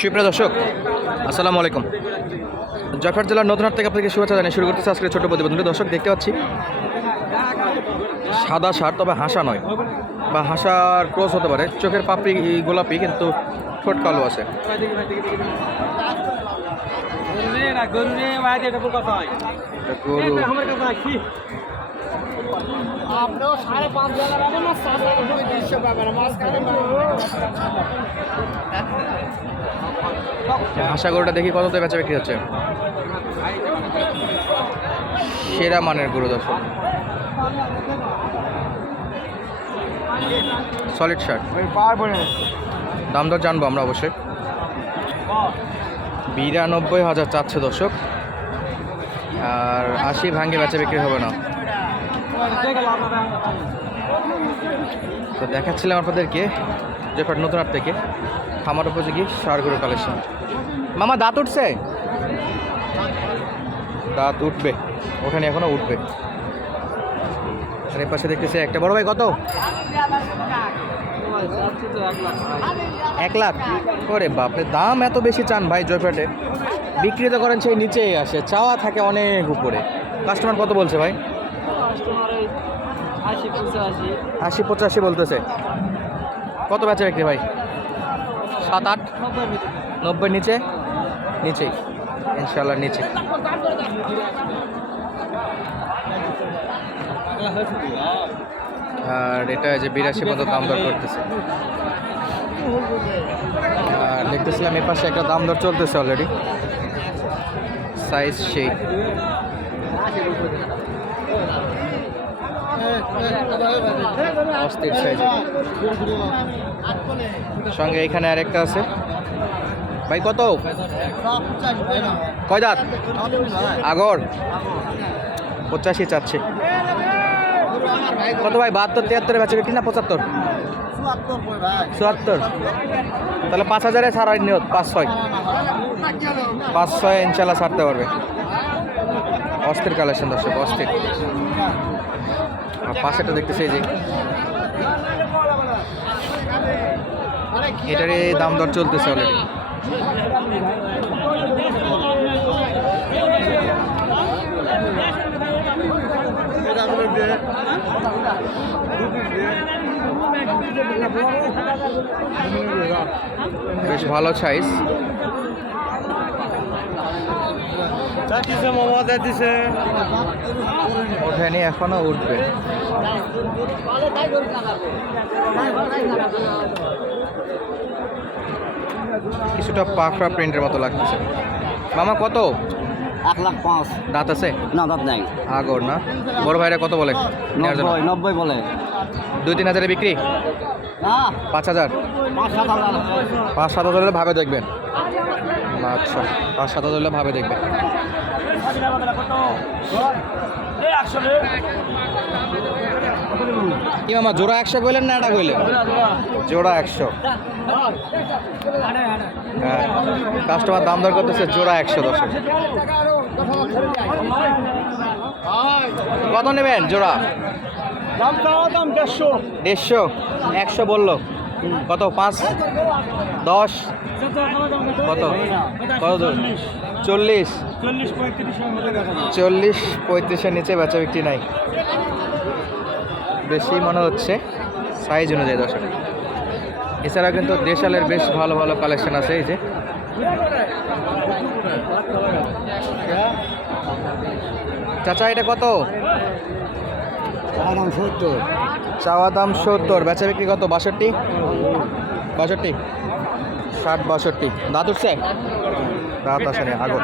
সুপ্রিয় দর্শক আসসালামু আলাইকুম। জয়ফাট জেলার নতুনহাট থেকে আপনাকে শুভেচ্ছা জানিয়ে শুরু করতেছে আজকে ছোট প্রতিবেদনটি। দর্শক দেখতে পাচ্ছি সাদা সার তবে হাসা নয় বা হাসার ক্রস হতে পারে। চোখের পাপড়ি গোলাপি কিন্তু ঠোঁট কালো আছে। গরু। রে ভাই এটা বল কথা এটা গরু আমার কাছে কি আপনিও সাড়ে পাঁচ হাজার পাবেন না সাত হাজার তিনশো পাবেন। মাঝখানে হাসা গরুটা দেখি কততে বেচা বিক্রি হচ্ছে। সেরা মানের গরু দর্শক। সলিড শার্ট দাম দর জানব আমরা অবশ্যই। বিরানব্বই হাজার চাচ্ছে দর্শক। আর আশি ভাঙ্গে বেচা বিক্রি হবে না। তো দেখাচ্ছিলাম আপনাদেরকে জেফাট নতুন হাট থেকে খামার উপযোগী সারগুলো কালেকশন মামা, দাঁত উঠছে? দাঁত উঠবে। ওখানে এখনও উঠবে। আর এর পাশে দেখতেছে একটা। বড় ভাই, কত? এক লাখ। ওরে বাপরে, দাম এত বেশি চান ভাই জয়পাটে বিক্রি তো করেন সেই নিচেই আসে। চাওয়া থাকে অনেক উপরে। কাস্টমার কত বলছে ভাই? আশি পঁচাশি বলতেছে। কত বেচা বিক্রি ভাই? সাত আট? নব্বই নিচে? নিচেই। ইনশাল্লাহ নিচে। আর এটা যে বিরাশি মতো দাম দর করতেছে। আর দেখতেছিলাম এ পাশে একটা দাম দর চলতেছে অলরেডি সাইজ সেই অস্থির সঙ্গে এখানে আরেকটা আছে। ভাই, কত? কয় দাঁত? আগর? পঁচাশি চাচ্ছে। কত ভাই, বাহাত্তর তিয়াত্তরে বেচে বিক্রি না পঁচাত্তর? চুয়াত্তর। তাহলে পাঁচ হাজারে ছাড়া নিয়ত, পাঁচ ছয়। পাঁচ ছয় ইনশাল্লাহ ছাড়তে পারবে। অস্থির কালেকশন দর্শক, অস্থির। পাশেটা দেখতেছি যে এটারই দাম দর চলতেছে অলরেডি বেশ ভালো সাইজ ওঠেনি এখনও উঠবে। কিছুটা পাখরা প্রিন্টের মতো লাগতেছে। মামা কত? এক লাখ পাঁচ। দাঁত আছে? না দাঁত নাই। আগর না? বড় ভাইরা কত বলে? নব্বই বলে। দুই তিন হাজারে বিক্রি? পাঁচ হাজার? পাঁচ সাত হাজার। ভাবে দেখবেন। আচ্ছা পাঁচ সাত হাজার হলে ভাবে দেখবেন। কি মামা জোড়া একশো কইলেন না এটা কইলেন? জোড়া একশো। হ্যাঁ কাস্টমার দাম দর করতেছে জোড়া একশো দশক কত নেবেন জোড়া? দাম দেড়শো। দেড়শো। একশো বলল। কত? পাঁচ? দশ? কত? কত? চল্লিশ? চল্লিশ পঁয়ত্রিশের নিচে বেচা বিক্রি নাই। বেশি মনে হচ্ছে সাইজ অনুযায়ী দর্শক এছাড়া কিন্তু দেশালের বেশ ভালো ভালো কালেকশন আছে, এই যে। চাচা, এটা কত? সত্তর। চাওয়া দাম সত্তর। বেচা বিক্রি কত? বাষট্টি? বাষট্টি? ষাট বাষট্টি। দাঁত উঠছে? দাঁত আসেনি আগর।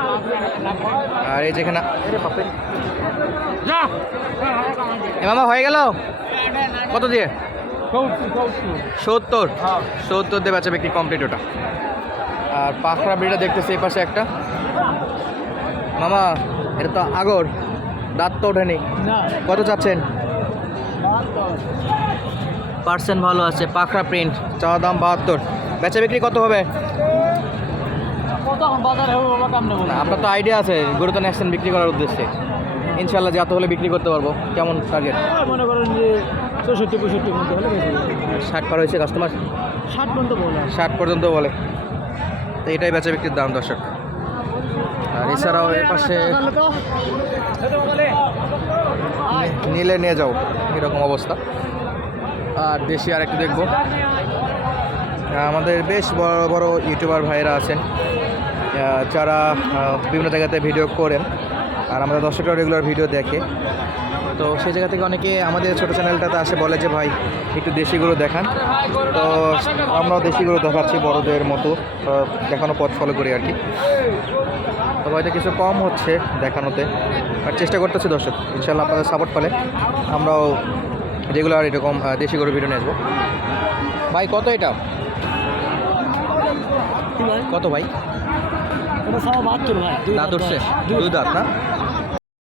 আর এই যেখানে এ মামা হয়ে গেল? কত দিয়ে? সত্তর। সত্তর দিয়ে বেচা বিক্রি কমপ্লিট ওটা। আর পাখরা বিড়া দেখতেছি এই পাশে একটা। মামা এটা তো আগর। দাঁত তো ওঠেনি। কত চাচ্ছেন? পার্সেন্ট ভালো আছে পাখরা প্রিন্ট চাওয়া দাম বাহাত্তর বেচা বিক্রি কত হবে আপনার তো আইডিয়া আছে গরু তো নেক্সট বিক্রি করার উদ্দেশ্যে ইনশাল্লাহ যত হলে বিক্রি করতে পারব কেমন টার্গেট মনে করেন যে চৌষট্টি পঁয়ষট্টি মধ্যে হলে ষাট পার হয়েছে কাস্টমার ষাট পর্যন্ত বলে ষাট পর্যন্ত বলে তো এটাই বেচা বিক্রির দাম দর্শক আর এছাড়াও এর পাশে নিলে নিয়ে যাও, এরকম অবস্থা। আর দেশি আর একটু দেখব আমাদের বেশ বড় বড় ইউটিউবার ভাইয়েরা আছেন। যারা বিভিন্ন জায়গাতে ভিডিও করেন। আর আমাদের দর্শকরা রেগুলার ভিডিও দেখে। তো সেই জায়গা থেকে অনেকে আমাদের ছোটো চ্যানেলটাতে আসে বলে যে ভাই একটু দেশিগুলো দেখান। তো আমরাও দেশিগুলো দেখাচ্ছি বড়দের মতো দেখানো পথ ফলো করি আর কি। তো হয়তো কিছু কম হচ্ছে দেখানোতে আর চেষ্টা করতেছি দর্শক ইনশাল্লাহ আপনাদের সাপোর্ট পেলে। আমরাও রেগুলার এরকম দেশি গরু ভিডিও নিয়ে আসব। ভাই কত এটা? কত ভাই? দাঁত উঠছে। দুই দাঁত না?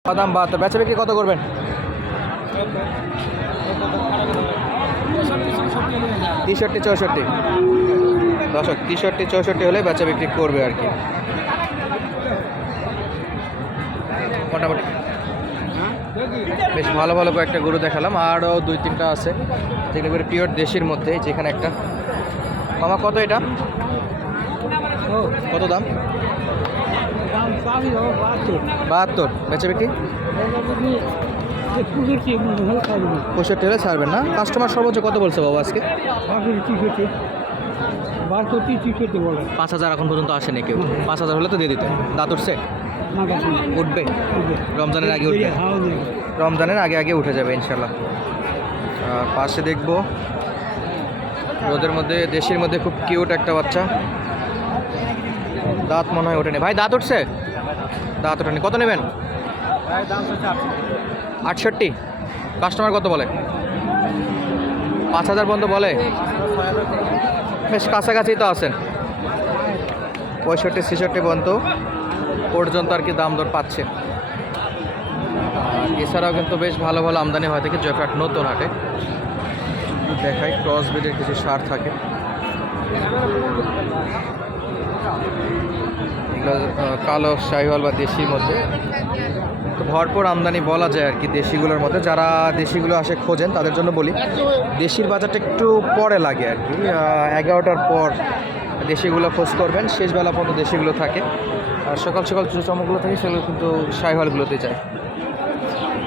বাদাম বাহাত্তর বেচা বিক্রি কত করবেন? তেষট্টি, চৌষট্টি। দশক তেষট্টি, চৌষট্টি হলে বেচা বিক্রি করবে আর কি। মোটামুটি। বেশ ভালো ভালো কয়েকটা গরু দেখালাম। আরও দুই, তিনটা আছে। যেগুলো করে পিওর দেশের মধ্যে যেখানে একটা। মামা, কত এটা? কত দাম? বাহাত্তর। বেচা বিক্রি? পঁয়ষট্টি হলে ছাড়বেন না? কাস্টমার সর্বোচ্চ কত বলছে বাবা আজকে? পাঁচ হাজার এখন পর্যন্ত আসেনি কেউ। পাঁচ হাজার হলে তো দিয়ে দিত। দাঁত উঠছে? উঠবে। রমজানের আগে উঠবে। রমজানের আগে আগে উঠে যাবে ইনশাল্লাহ আর পাশে দেখব। রোদের মধ্যে দেশের মধ্যে খুব কিউট একটা বাচ্চা। দাঁত মনে হয় ওঠেনি। ভাই দাঁত উঠছে? দাঁত ওঠেনি। কত নেবেন? আটষট্টি। কাস্টমার কত বলে? পাঁচ হাজার পর্যন্ত বলে। বেশ কাছাকাছি তো আছেন। পঁয়ষট্টি, ছেষট্টি পর্যন্ত পর্যন্ত আর কি দাম দর পাচ্ছে। এছাড়াও কিন্তু বেশ ভালো ভালো আমদানি হয় থাকে জয়ফ্রাট নতুন হাটে। দেখাই ক্রস ব্রিডের কিছু সার থাকে। কালো, শাহিওয়াল বা দেশির মধ্যে। তো ভরপুর আমদানি বলা যায় আর কি দেশিগুলোর মধ্যে। যারা দেশিগুলো আসে খোঁজেন তাদের জন্য বলি দেশির বাজারটা একটু পরে লাগে আর কি। এগারোটার পর দেশিগুলো খোঁজ করবেন শেষ বেলা পর্যন্ত দেশিগুলো থাকে। আর সকাল সকাল যে চমকগুলো থাকে সেগুলো কিন্তু শাহিওয়ালগুলোতে যায়।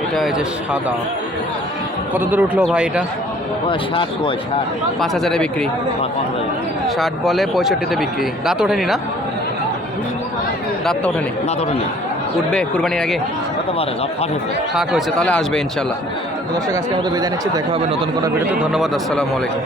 এটা এই যে সাদা। কত দূর উঠল ভাই এটা? ষাট কয় ষাট। পাঁচ হাজারে বিক্রি। ষাট বলে পঁয়ষট্টিতে বিক্রি। দাঁত ওঠেনি না? দাঁত তো ওঠেনি। দাঁত নেই উঠবে কুরবানির আগে? ফাঁক হয়েছে। তাহলে আসবে ইনশাল্লাহ দর্শক আজকে আমাদের বিদায় নিচ্ছি দেখা হবে নতুন কোনো ভিডিওতে। ধন্যবাদ আসসালামু আলাইকুম।